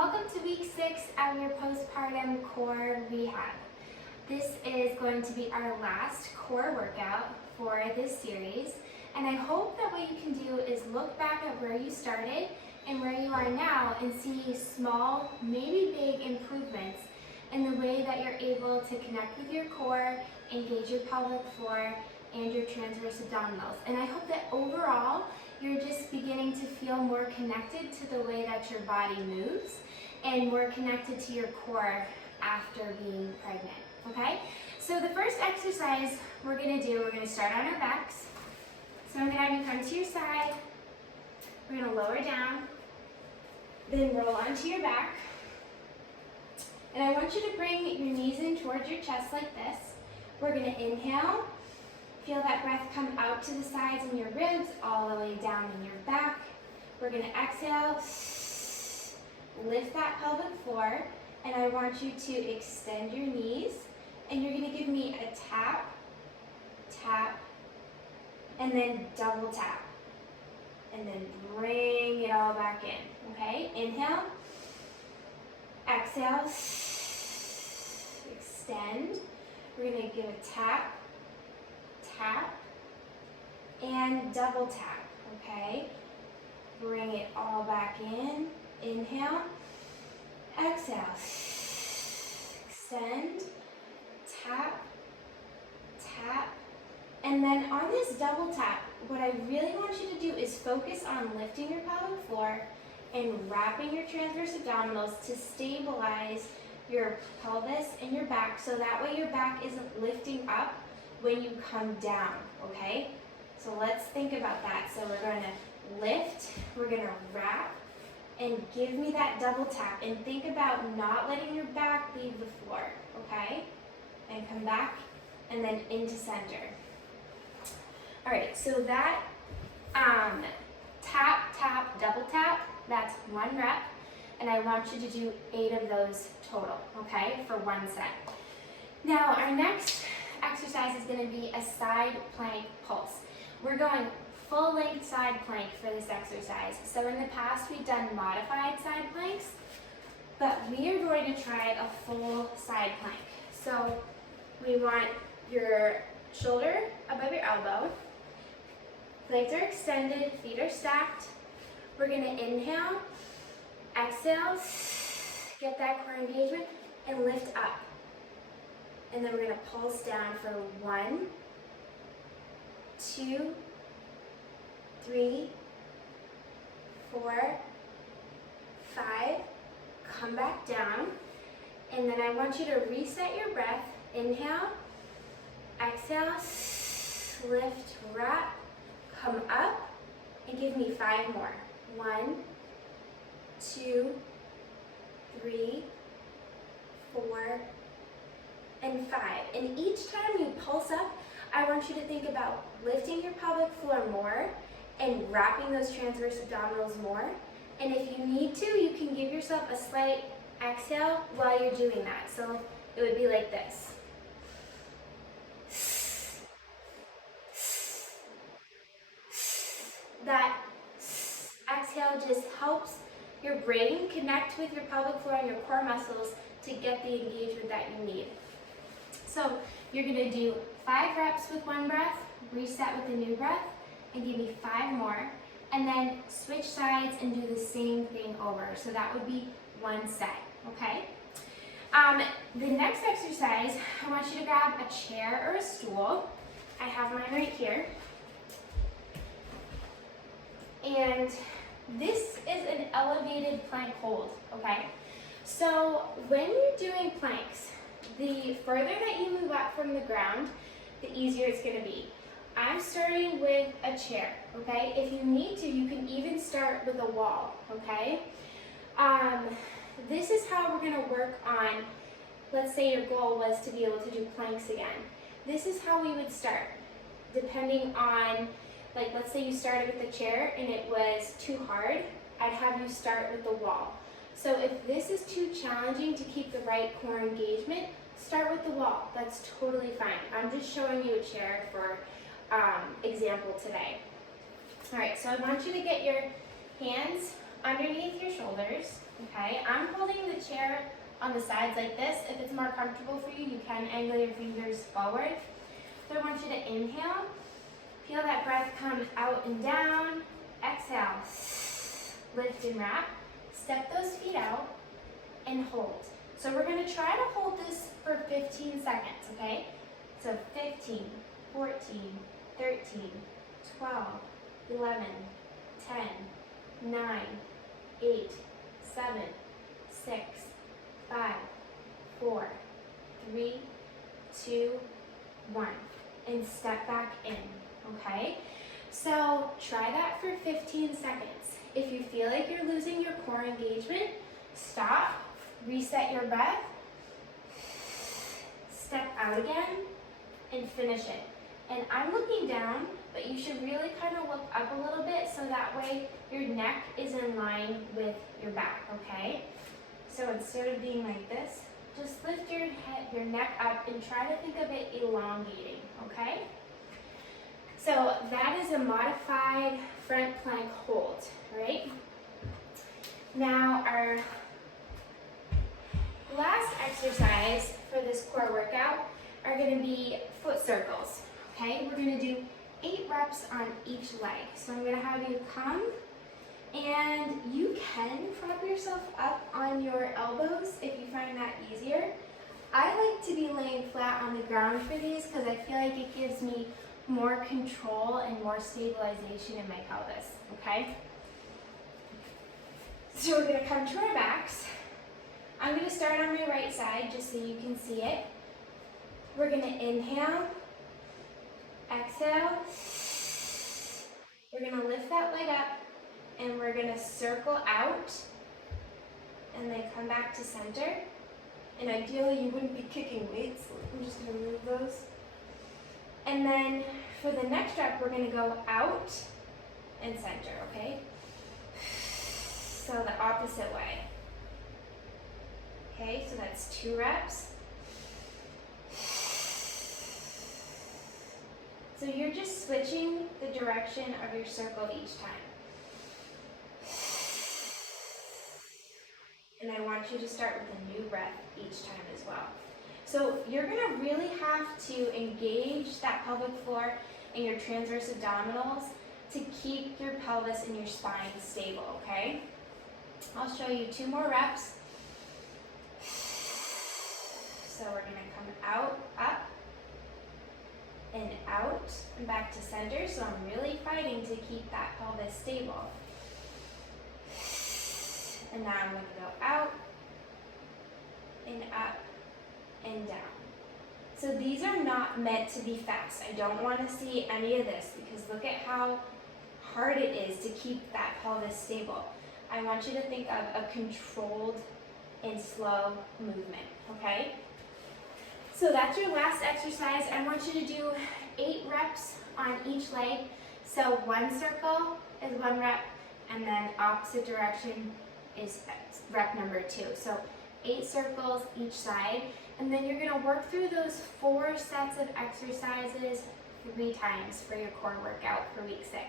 welcome to week 6 of your postpartum core rehab. This is going to be our last core workout for this series, and I hope that what you can do is look back at where you started and where you are now and see small, maybe big improvements in the way that you're able to connect with your core, engage your pelvic floor, and your transverse abdominals. And I hope that overall, you're just beginning to feel more connected to the way that your body moves and more connected to your core after being pregnant, okay? So the first exercise we're gonna start on our backs. So I'm gonna have you come to your side. We're gonna lower down, then roll onto your back. And I want you to bring your knees in towards your chest like this. We're gonna inhale. Feel that breath come out to the sides in your ribs, all the way down in your back. We're gonna exhale, lift that pelvic floor, and I want you to extend your knees, and you're gonna give me a tap, tap, and then double tap. And then bring it all back in, okay? Inhale, exhale, extend. We're gonna give a tap, tap, and double tap, okay? Bring it all back in. Inhale, exhale, extend, tap, tap, and then on this double tap, what I really want you to do is focus on lifting your pelvic floor and wrapping your transverse abdominals to stabilize your pelvis and your back, so that way your back isn't lifting up when you come down, okay? So let's think about that. So we're gonna lift, we're gonna wrap, and give me that double tap, and think about not letting your back leave the floor, okay? And come back, and then into center. All right, so that tap, tap, double tap, that's 1 rep, and I want you to do 8 of those total, okay, for 1 set. Now, our next exercise is going to be a side plank pulse. We're going full length side plank for this exercise. So in the past we've done modified side planks, but we are going to try a full side plank. So we want your shoulder above your elbow, legs are extended, feet are stacked. We're going to inhale, exhale, get that core engagement, and lift up. And then we're going to pulse down for 1, 2, 3, 4, 5. Come back down. And then I want you to reset your breath. Inhale, exhale, lift, wrap, come up, and give me 5 more. 1, 2, 3, 4, and 5. And each time you pulse up, I want you to think about lifting your pelvic floor more and wrapping those transverse abdominals more. And if you need to, you can give yourself a slight exhale while you're doing that. So it would be like this. That exhale just helps your brain connect with your pelvic floor and your core muscles to get the engagement that you need. So you're gonna do 5 reps with 1 breath, reset with a new breath, and give me 5 more, and then switch sides and do the same thing over. So that would be 1 set, okay? The next exercise, I want you to grab a chair or a stool. I have mine right here. And this is an elevated plank hold, okay? So when you're doing planks, the further that you move up from the ground, the easier it's gonna be. I'm starting with a chair, okay? If you need to, you can even start with a wall, okay? This is how we're gonna work on, let's say your goal was to be able to do planks again. This is how we would start, depending on, like let's say you started with the chair and it was too hard, I'd have you start with the wall. So if this is too challenging to keep the right core engagement, start with the wall. That's totally fine. I'm just showing you a chair for example today. All right, so I want you to get your hands underneath your shoulders, okay? I'm holding the chair on the sides like this. If it's more comfortable for you, you can angle your fingers forward. So I want you to inhale, feel that breath come out and down, exhale, lift and wrap, step those feet out, and hold. So we're gonna try to hold this for 15 seconds, okay? So 15, 14, 13, 12, 11, 10, 9, 8, 7, 6, 5, 4, 3, 2, 1. And step back in, okay? So try that for 15 seconds. If you feel like you're losing your core engagement, stop, reset your breath, step out again, and finish it. And I'm looking down, but you should really kind of look up a little bit so that way your neck is in line with your back, okay? So instead of being like this, just lift your head, your neck up and try to think of it elongating, okay? So that is a modified front plank hold, right? Now our last exercise for this core workout are going to be foot circles, okay? We're going to do 8 reps on each leg. So I'm going to have you come and you can prop yourself up on your elbows if you find that easier. I like to be laying flat on the ground for these because I feel like it gives me more control and more stabilization in my pelvis, okay? So we're gonna come to our backs. I'm gonna start on my right side just so you can see it. We're gonna inhale, exhale. We're gonna lift that leg up and we're gonna circle out and then come back to center. And ideally you wouldn't be kicking weights. I'm just gonna move those. And then for the next rep, we're gonna go out and center, okay? So the opposite way. Okay, so that's 2 reps. So you're just switching the direction of your circle each time. And I want you to start with a new breath each time as well. So you're gonna really have to engage that pelvic floor and your transverse abdominals to keep your pelvis and your spine stable, okay? I'll show you 2 more reps. So we're gonna come out, up, and out, and back to center. So I'm really fighting to keep that pelvis stable. And now I'm gonna go out, and up, and down. So these are not meant to be fast. I don't want to see any of this because look at how hard it is to keep that pelvis stable. I want you to think of a controlled and slow movement, okay? So that's your last exercise. I want you to do 8 reps on each leg. So 1 circle is 1 rep, and then opposite direction is rep number 2. So 8 circles each side, and then you're gonna work through those 4 sets of exercises 3 times for your core workout for week 6.